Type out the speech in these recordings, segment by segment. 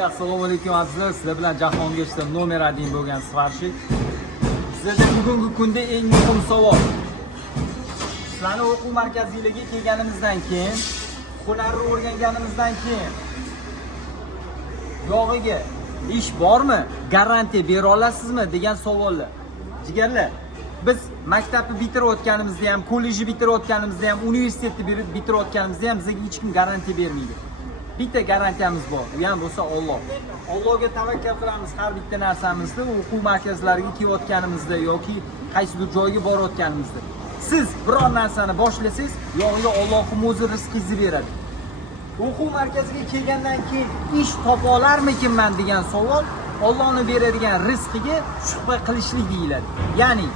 Assalomu alaykum azizlar. Sizlar bilan Jahongir nomer 1 bo'lgan svarshik. Sizlarga bugungi kunda eng muhim savol. Sizlarni o'quv markaziyligiga kelganimizdan keyin, hunarni o'rganganimizdan keyin yog'iga ish bormi? Garantiya bera olasizmi degan savollar. Jigarlar, biz maktabni bitirib o'tganimizda ham, kollejni bitirib o'tganimizda ham, universitetni bitirib o'tganimizda ham bizga hech kim garantiya bermaydi. Bitta garantiyamiz bor, u ham bo'lsa Alloh. Allohga tavakkal qilamiz har bitta narsamizni o'quv markazlariga kelayotganimizda yoki qaysidir joyga borayotganimizda. Siz biror narsani boshlasangiz, yog'iga Allohning o'zi rizqingizni beradi. O'quv markaziga kelgandan keyin ish topa olarmikinman degan savol Allohning beradigan rizqiga shubha qilishlik deyiladi. Ya'ni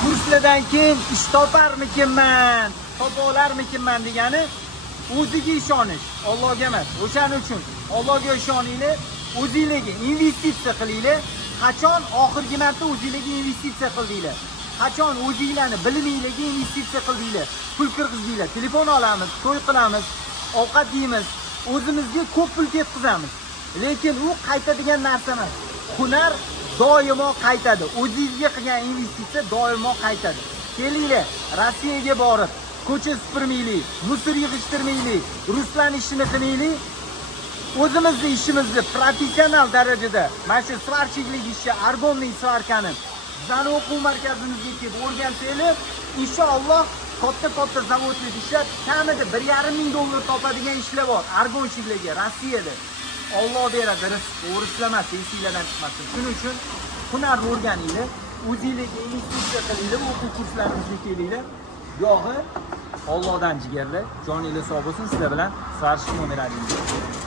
kurslardan keyin ish toparmikinman, topa olarmikinman degani o'ziga ishonish, Allohga emas. O'shaning uchun Allohga ishoninglar, o'zingizga investitsiya qilinglar. Qachon oxirgi marta o'zingizga investitsiya qildinglar? Qachon o'zingizlarni bilimingizga investitsiya qildinglar? Pul kirg'izdinglar, telefon olamiz, to'y qilamiz, ovqat yeymiz, o'zimizga ko'p pul ketkazamiz. Lekin u qaytadigan narsa emas. Hunar doimo qaytadi. O'zingizga qilgan investitsiya doimo qaytadi. Kelinglar, Rossiyaga borib ko'cha supurmaylik, musor yig'ishtirmaylik, ruslan ishini qilaylik. O'zimizni ishimizni professional darajada, mana shu svarchiklik ishi, argonning svarkani bizning o'quv markazimizga kelib o'rgansanglar, inshaalloh katta zavodlarda ishlab, kamida $1,500 topadigan ishlar bor. Argonchilarga Rossiyada Alloh beradi rizq, o'rishlamas, esinglardan chiqmasin. Shuning uchun hunarni o'rganinglar, o'zingizga investitsiya qilinglar, o'quv kurslarimizga kelinglar. Yog'i Allohdan jigarlar, joningiz sog' bo'lsin. Sizlar bilan svarshik nomer 1.